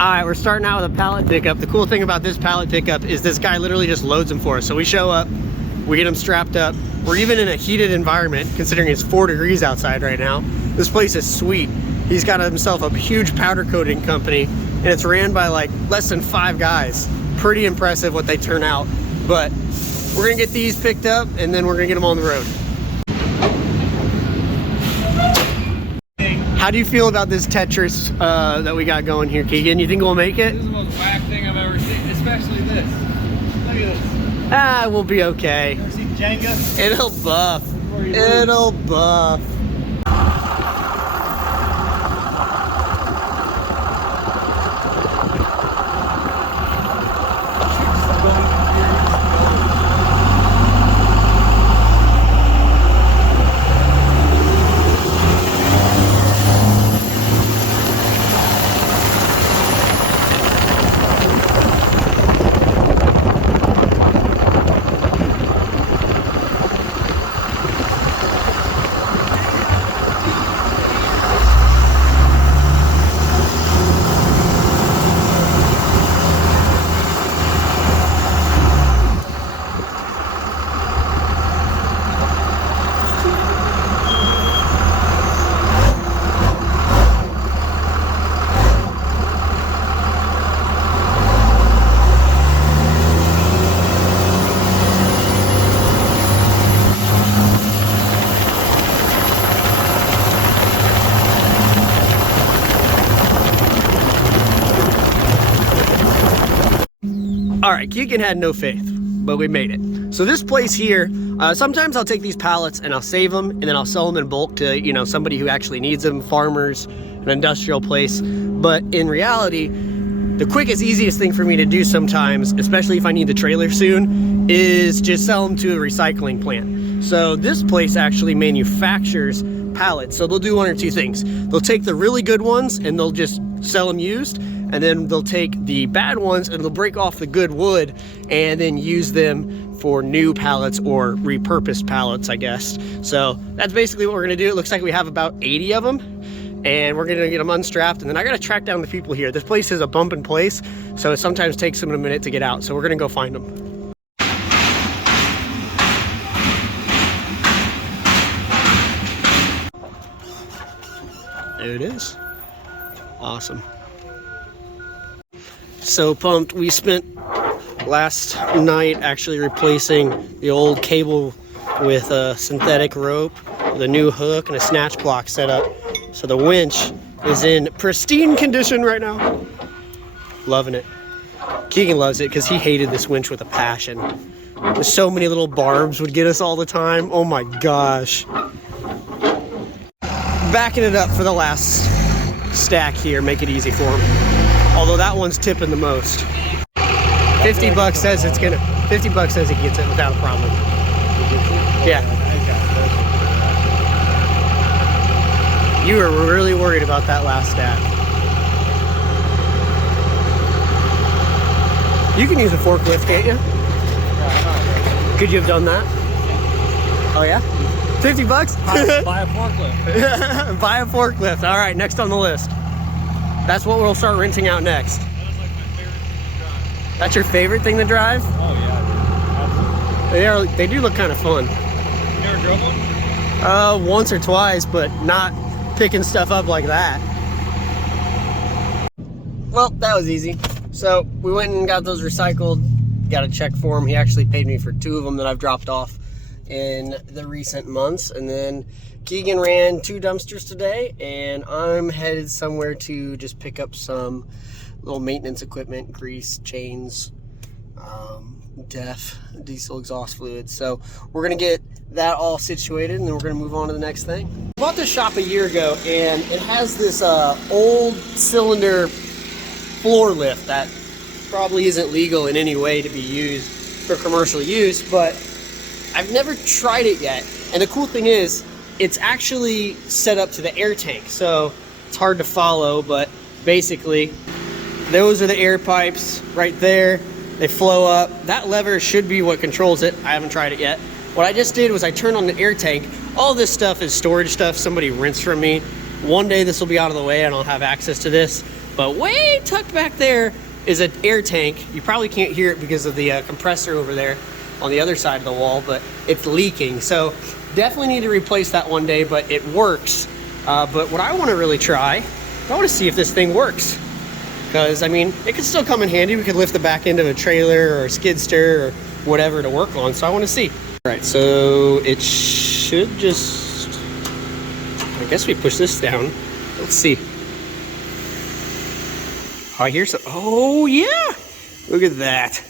Alright, we're starting out with a pallet pickup. The cool thing about this pallet pickup is this guy literally just loads them for us. So we show up, we get them strapped up. We're even in a heated environment considering it's 4 degrees outside right now. This place is sweet. He's got himself a huge powder coating company and it's ran by like less than 5 guys. Pretty impressive what they turn out. But we're gonna get these picked up and then we're gonna get them on the road. How do you feel about this Tetris that we got going here, Keegan? You think we'll make it? This is the most whack thing I've ever seen, especially this. Look at this. Ah, we'll be okay. You ever seen Jenga? It'll buff. It'll buff. All right, Keegan had no faith, but we made it. So this place here, sometimes I'll take these pallets and I'll save them and then I'll sell them in bulk to, you know, somebody who actually needs them, farmers, an industrial place. But in reality, the quickest, easiest thing for me to do sometimes, especially if I need the trailer soon, is just sell them to a recycling plant. So this place actually manufactures pallets. So they'll do one or two things. They'll take the really good ones and they'll just sell them used, and then they'll take the bad ones and they'll break off the good wood and then use them for new pallets or repurposed pallets, I guess. So that's basically what we're gonna do. It looks like we have about 80 of them and we're gonna get them unstrapped, and then I gotta track down the people here. This place is a bump in place, so it sometimes takes them a minute to get out. So we're gonna go find them. There it is. Awesome. So pumped. We spent last night actually replacing the old cable with a synthetic rope, with a new hook and a snatch block set up. So the winch is in pristine condition right now. Loving it. Keegan loves it because he hated this winch with a passion. There's so many little barbs would get us all the time. Oh my gosh. Backing it up for the last stack here, make it easy for him. Although that one's tipping the most. 50 bucks says it's gonna, 50 bucks says he gets it without a problem. Yeah. You were really worried about that last stack. You can use a forklift, can't you? Could you have done that? Oh yeah? 50 bucks? Buy a forklift. Buy a forklift. All right, next on the list. That's what we'll start renting out next. That was like my favorite thing to drive. That's your favorite thing to drive? Oh yeah, dude. Absolutely. They do look kind of fun. You never drove one? Once or twice, but not picking stuff up like that. Well, that was easy. So we went and got those recycled. Got a check for him. He actually paid me for 2 of them that I've dropped off in the recent months. And then Keegan ran 2 dumpsters today, and I'm headed somewhere to just pick up some little maintenance equipment, grease, chains, diesel exhaust fluid. So we're gonna get that all situated and then we're gonna move on to the next thing. I bought this shop a year ago and it has this old cylinder floor lift that probably isn't legal in any way to be used for commercial use, but I've never tried it yet. And the cool thing is, it's actually set up to the air tank. So it's hard to follow, but basically, those are the air pipes right there. They flow up. That lever should be what controls it. I haven't tried it yet. What I just did was I turned on the air tank. All this stuff is storage stuff somebody rents from me. One day this will be out of the way and I'll have access to this. But way tucked back there is an air tank. You probably can't hear it because of the compressor over there on the other side of the wall, but it's leaking. So definitely need to replace that one day, but it works. But what I want to really try, I want to see if this thing works. Because, I mean, it could still come in handy. We could lift the back end of a trailer or a skid steer or whatever to work on. So I want to see. All right, so it should just, I guess we push this down. Let's see. Oh, I hear some, oh yeah. Look at that.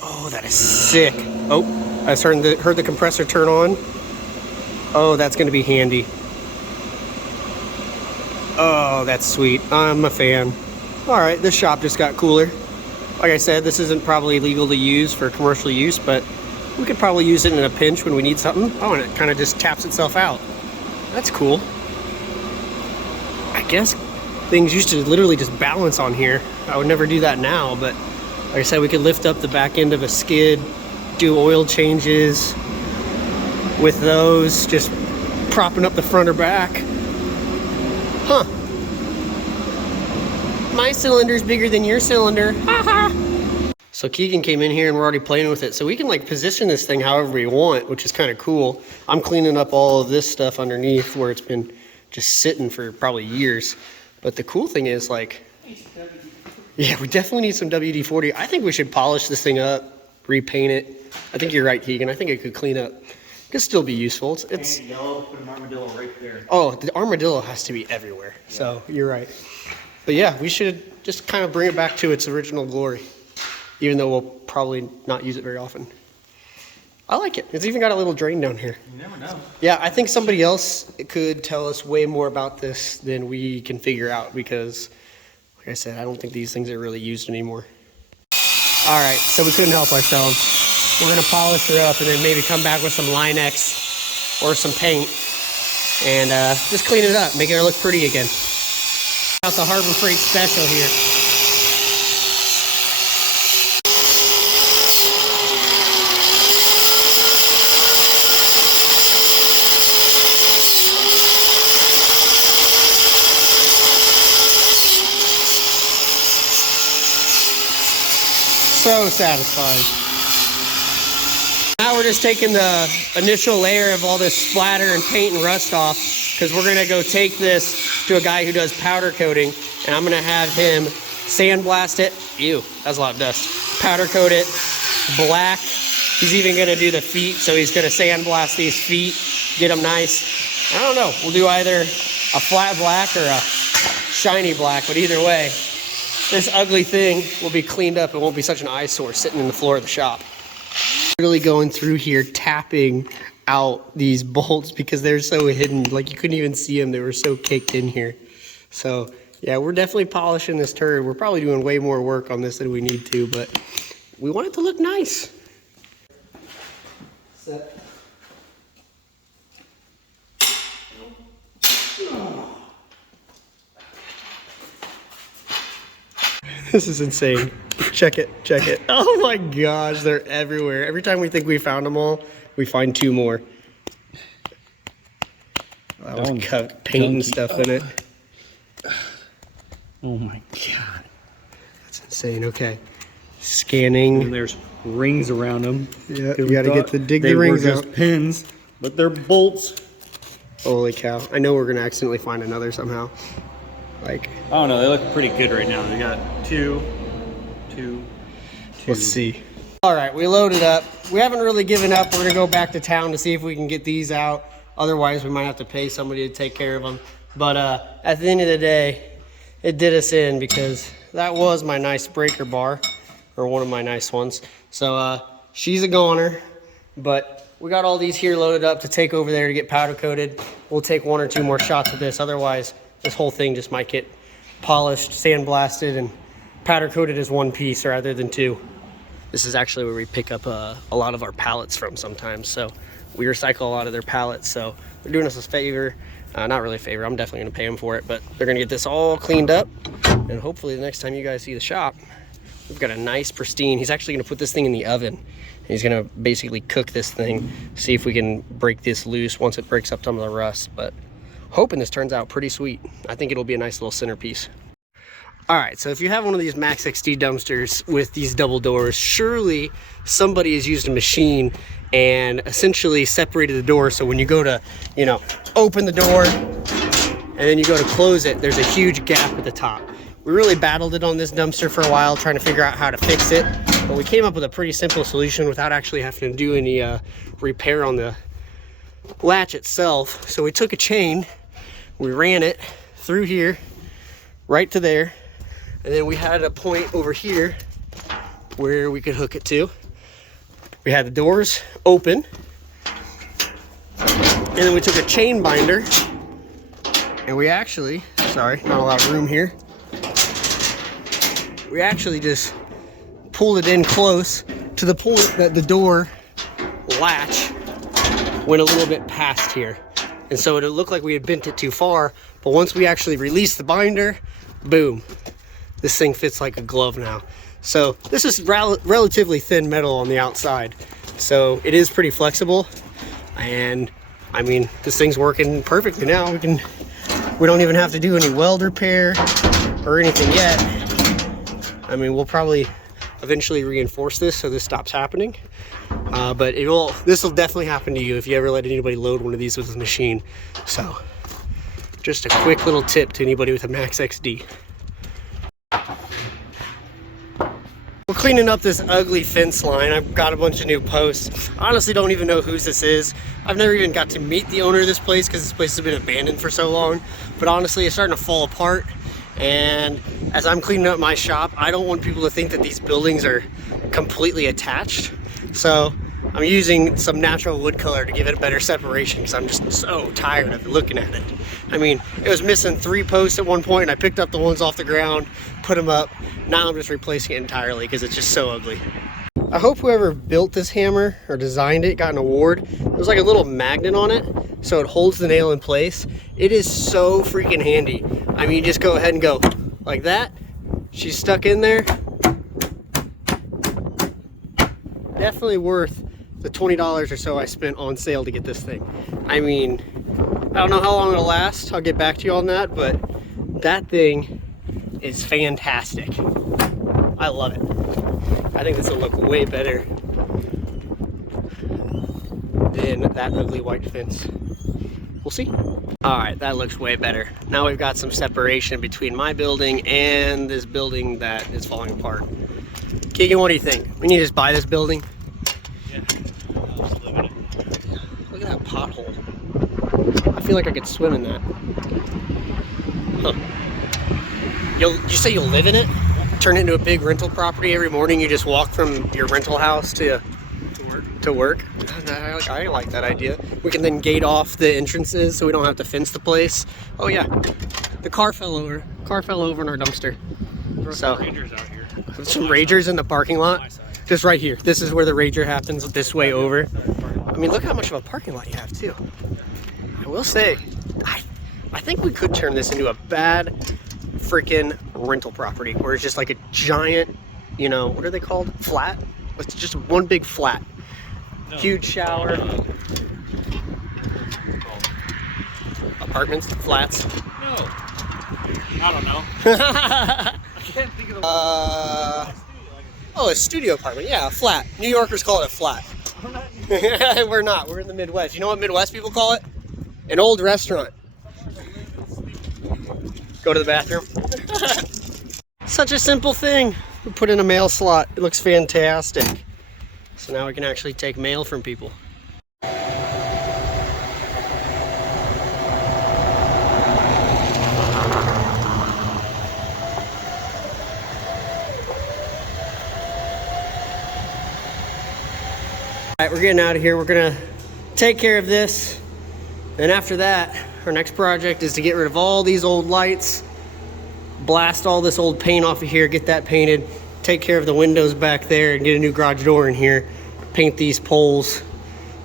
Oh, that is sick. Oh, I just heard the compressor turn on. Oh, that's going to be handy. Oh, that's sweet. I'm a fan. All right, this shop just got cooler. Like I said, this isn't probably legal to use for commercial use, but we could probably use it in a pinch when we need something. Oh, and it kind of just taps itself out. That's cool. I guess things used to literally just balance on here. I would never do that now, but like I said, we could lift up the back end of a skid, do oil changes with those, just propping up the front or back. Huh. My cylinder's bigger than your cylinder. Haha. So Keegan came in here and we're already playing with it. So we can like position this thing however we want, which is kind of cool. I'm cleaning up all of this stuff underneath where it's been just sitting for probably years. But the cool thing is like, yeah, we definitely need some WD-40. I think we should polish this thing up, repaint it. I think you're right, Keegan. I think it could clean up. It could still be useful. It's yellow, put an armadillo right there. Oh, the armadillo has to be everywhere. Yeah. So you're right. But yeah, we should just kind of bring it back to its original glory, even though we'll probably not use it very often. I like it. It's even got a little drain down here. You never know. Yeah, I think somebody else could tell us way more about this than we can figure out because, like I said, I don't think these things are really used anymore. All right, so we couldn't help ourselves. We're gonna polish her up and then maybe come back with some Line-X or some paint and just clean it up, make her look pretty again. Out the Harbor Freight special here. So satisfying. Now we're just taking the initial layer of all this splatter and paint and rust off because we're gonna go take this to a guy who does powder coating and I'm gonna have him sandblast it. Ew, that's a lot of dust. Powder coat it black. He's even gonna do the feet, so he's gonna sandblast these feet, get them nice. I don't know, we'll do either a flat black or a shiny black, but either way, this ugly thing will be cleaned up. It won't be such an eyesore sitting in the floor of the shop. Really going through here, tapping out these bolts because they're so hidden. Like you couldn't even see them. They were so caked in here. So yeah, we're definitely polishing this turd. We're probably doing way more work on this than we need to, but we want it to look nice. Set. This is insane. Check it, check it. Oh my gosh, they're everywhere. Every time we think we found them all, we find two more. That was cut paint and stuff in it. Oh my god. That's insane. Okay. Scanning. And there's rings around them. Yeah, you gotta dig the rings out. They were just pins, but they're bolts. Holy cow. I know we're gonna accidentally find another somehow. Like, I don't know, they look pretty good right now. They got two. Let's see. All right, we loaded up. We haven't really given up. We're gonna go back to town to see if we can get these out. Otherwise, we might have to pay somebody to take care of them. But at the end of the day, it did us in because that was my nice breaker bar, or one of my nice ones. So she's a goner, but we got all these here loaded up to take over there to get powder coated. We'll take one or two more shots of this. Otherwise, this whole thing just might get polished, sandblasted, and powder coated as one piece rather than two. This is actually where we pick up a lot of our pallets from sometimes. So we recycle a lot of their pallets. So they're doing us a favor. Not really a favor, I'm definitely gonna pay them for it, but they're gonna get this all cleaned up. And hopefully the next time you guys see the shop, we've got a nice pristine. He's actually gonna put this thing in the oven. He's gonna basically cook this thing, see if we can break this loose once it breaks up some of the rust. But hoping this turns out pretty sweet. I think it'll be a nice little centerpiece. All right, so if you have one of these Max XD dumpsters with these double doors, surely somebody has used a machine and essentially separated the door. So when you go to, you know, open the door and then you go to close it, there's a huge gap at the top. We really battled it on this dumpster for a while, trying to figure out how to fix it. But we came up with a pretty simple solution without actually having to do any repair on the latch itself. So we took a chain, we ran it through here, right to there. And then we had a point over here where we could hook it to. We had the doors open. And then we took a chain binder and we actually, sorry, not a lot of room here. We actually just pulled it in close to the point that the door latch went a little bit past here. And so it looked like we had bent it too far, but once we actually released the binder, boom, this thing fits like a glove now. So this is relatively thin metal on the outside, so it is pretty flexible. And I mean, this thing's working perfectly now. We don't even have to do any weld repair or anything yet. I mean, we'll probably eventually reinforce this so this stops happening. But this will definitely happen to you if you ever let anybody load one of these with a machine. So just a quick little tip to anybody with a Max XD. We're cleaning up this ugly fence line. I've got a bunch of new posts. I honestly don't even know whose this is. I've never even got to meet the owner of this place because this place has been abandoned for so long. But honestly, it's starting to fall apart. And as I'm cleaning up my shop, I don't want people to think that these buildings are completely attached. So I'm using some natural wood color to give it a better separation because I'm just so tired of looking at it. I mean, it was missing 3 posts at one point, and I picked up the ones off the ground, put them up. Now I'm just replacing it entirely because it's just so ugly. I hope whoever built this hammer or designed it got an award. There's like a little magnet on it, so it holds the nail in place. It is so freaking handy. I mean, you just go ahead and go like that. She's stuck in there. Definitely worth the $20 or so I spent on sale to get this thing. I mean, I don't know how long it'll last. I'll get back to you on that, but that thing is fantastic. I love it. I think this will look way better than that ugly white fence. We'll see. All right, that looks way better. Now we've got some separation between my building and this building that is falling apart. Keegan, what do you think? We need to just buy this building? Yeah, I'll just live in it. Look at that pothole. I feel like I could swim in that. Huh. You say you'll live in it? Turn it into a big rental property every morning. You just walk from your rental house to work. I like that idea. We can then gate off the entrances so we don't have to fence the place. Oh yeah, the car fell over. Car fell over in our dumpster. So Rangers out here. some Ragers in the parking lot. Just right here. This is where the Rager happens, this way over. I mean, look how much of a parking lot you have too. I will say, I think we could turn this into a bad freaking rental property where it's just like a giant, you know, what are they called? Flat? It's just one big flat. No. Huge shower. Apartments? Flats? No. I don't know. I can't think of the oh, a studio apartment. Yeah, a flat. New Yorkers call it a flat. We're not. We're in the Midwest. You know what Midwest people call it? An old restaurant. Go to the bathroom. Such a simple thing. We put in a mail slot. It looks fantastic. So now we can actually take mail from people. Alright, we're getting out of here. We're gonna take care of this. And after that, our next project is to get rid of all these old lights, blast all this old paint off of here, get that painted, take care of the windows back there, and get a new garage door in here, paint these poles.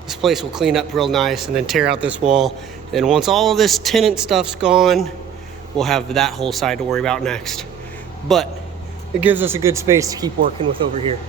This place will clean up real nice, and then tear out this wall. And once all of this tenant stuff's gone, we'll have that whole side to worry about next. But it gives us a good space to keep working with over here.